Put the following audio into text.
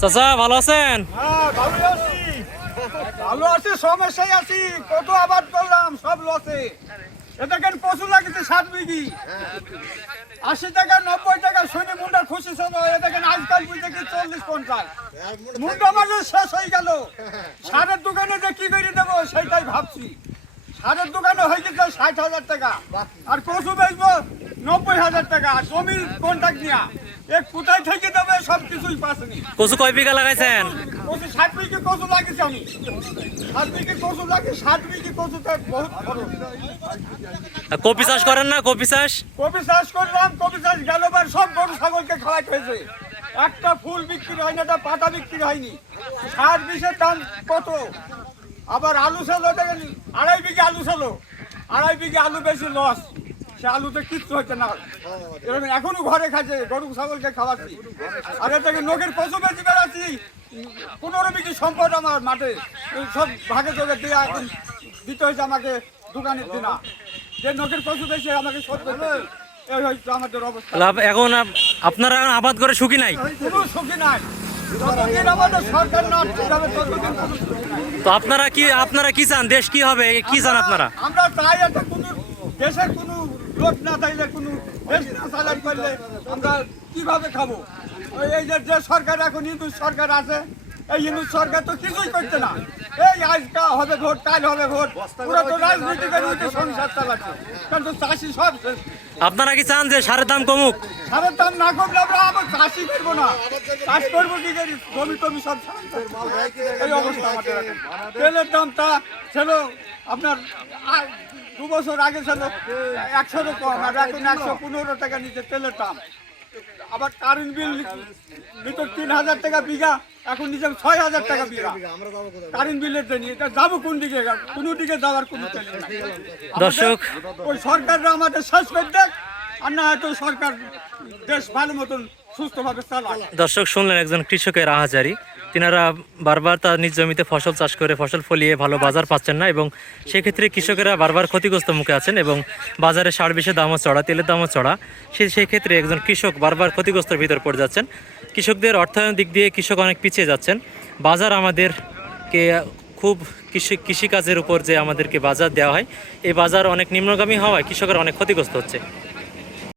চাচা, ভালো আছেন? হ্যাঁ ভালো আছি, সমস্যায় আছি। কত আবাদ করলাম, সব লসে এটা কেন প্রচুর সাত বিঘি। আশি টাকা, নব্বই শুনে খুশি ছিল এটা কেন আজকাল কি চল্লিশ পঞ্চাশ। শেষ হয়ে দোকানে যে দেবো ভাবছি। দোকানে হয়ে গেছে ষাট হাজার টাকা। আর কচু বেচবো নব্বই হাজার টাকা। জমির কন্ট্যাক্ট নিয়া। এক থেকে সব কিছুই পাসনি। কচু কয় বিঘা লাগাইছেন? কচু ষাট বিঘি কচু লাগিয়েছি আমি। ষাট বিঘি কচু লাগে ষাট বিঘি কচুতে বহুত খরচ। কপি চাষ করেন না? কপি চাষ? কপি চাষ করলাম কপি চাষ গেল সব গরু ছাগলকে খাওয়াইতে হয়েছে। একটা ফুল বিক্রি হয় না একটা পাতা বিক্রি হয়নি। সার বিষের দাম কত? আবার আলু ছিল দেখেন আড়াই বিঘে আলু ছিল। আড়াই বিঘে আলু বেশি লস সে আলুতে কিচ্ছু হচ্ছে না। এরকম এখনও ঘরে খাচ্ছে গরু ছাগলকে খাওয়াচ্ছি। আর এর থেকে লোকের পশু বেশি বেড়াচ্ছি। পনেরো বিঘি সম্পদ আমার মাঠে। সব ভাগে চোখে দিয়ে এখন দিতে হয়েছে আমাকে দোকানের দিনা। যে লোকের পশু বেশি আমাকে শোধ করতে হবে। এই হচ্ছে আমাদের অবস্থা। এখন আপনারা এখন আবাদ করে সুখী নাই? কোনো সুখী নাই। তো আপনারা কি আপনারা কি চান? দেশ কি হবে? কি চান আপনারা? আমরা চাই একটা কোনো দেশের কোনো লোক না থাকলে কোনো দেশ না চালাই করলে আমরা কীভাবে খাব? এই যে যে সরকার এখন হিন্দু সরকার আছে এই হিন্দু সরকার তো কিছুই করছে না। এই আজকা হবে ভোট কাল হবে ভোট। পুরো তো রাজনীতি করে ওই তো সংসার চালাচ্ছে। কিন্তু চাষি সব আপনারা কি চান যে সারের দাম কমুক? সারের দাম না কমলে আমরা আবার চাষি করব না। চাষ করব কি করি? জমি টমি সব এই অবস্থা আমাদের। তেলের দামটা ছিল আপনার দু বছর আগে ছিল একশো কম আর এখন একশো পনেরো টাকা নিচে তেলের দাম। আবার কারেন্ট বিল নিত তিন হাজার টাকা বিঘা এখন নিচে ছয় হাজার টাকা বিঘা। কারেন্ট বিলের জন্য এটা যাব কোন দিকে? কোনো দিকে যাওয়ার কোনো তেল দর্শক। ওই সরকাররা আমাদের শেষ করে দেখ আর না হয়তো সরকার দেশ ভালো মতন দর্শক, শুনলেন একজন কৃষকের আহাজারি। তিনারা বারবার তার নিজ জমিতে ফসল চাষ করে ফসল ফলিয়ে ভালো বাজার পাচ্ছেন না এবং সেক্ষেত্রে কৃষকেরা বারবার ক্ষতিগ্রস্ত মুখে আছেন এবং বাজারে সার বিষের দামও চড়া, তেলের দামও চড়া, সে সেই ক্ষেত্রে একজন কৃষক বারবার ক্ষতিগ্রস্তের ভিতর পড়ে যাচ্ছেন। কৃষকদের অর্থায়ন দিক দিয়ে কৃষক অনেক পিছিয়ে যাচ্ছেন। বাজার আমাদেরকে খুব কৃষি, কৃষিকাজের উপর যে আমাদেরকে বাজার দেওয়া হয়, এই বাজার অনেক নিম্নগামী হওয়ায় কৃষকের অনেক ক্ষতিগ্রস্ত হচ্ছে।